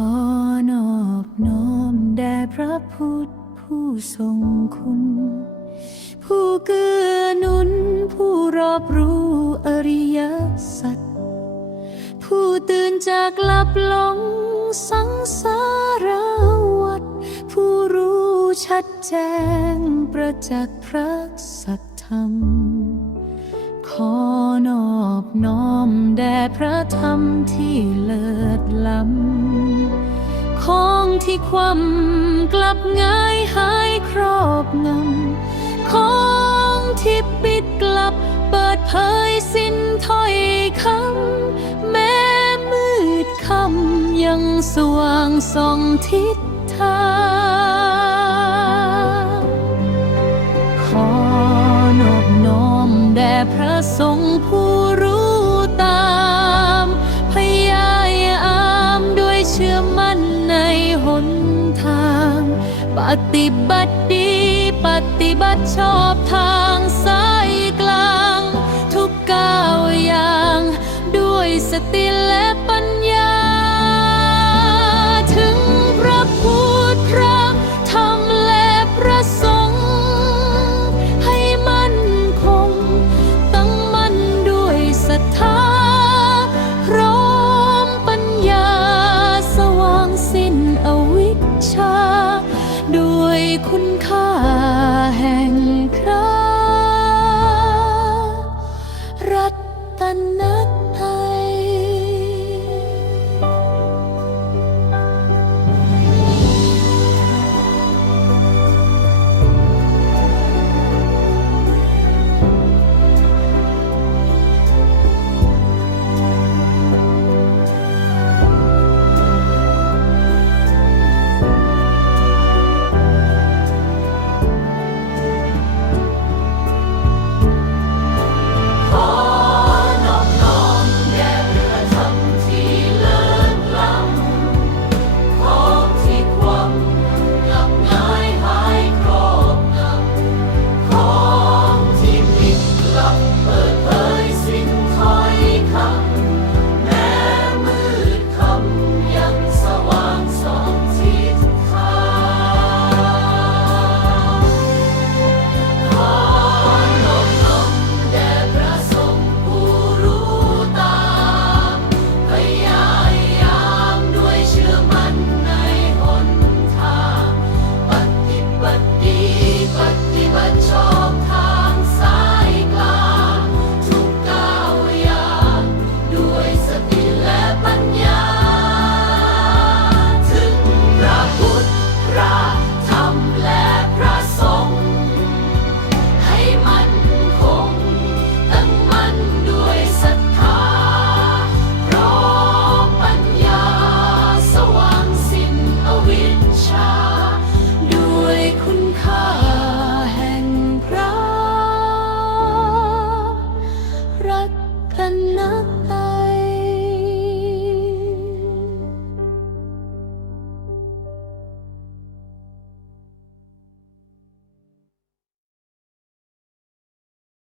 ขอนอบน้อมแด่พระพุทธผู้ทรงคุณ ผู้เกื้อหนุน ผู้รอบรู้อริยสัจผู้ตื่นจากหลับหลงสังสารวัฏผู้รู้ชัดแจ้งประจักษ์พระสัจธรรม ขอนอบน้อมแด่พระธรรมที่เลิศล้ำ ที่ความกลับง่ายหายครอบงำของที่ปิดกลับเปิดเผยสิ้นถ้อยคำแม้มืดคำยังสว่างส่องทิศทาง ปฏิบัติดี ปฏิบัติชอบทางสา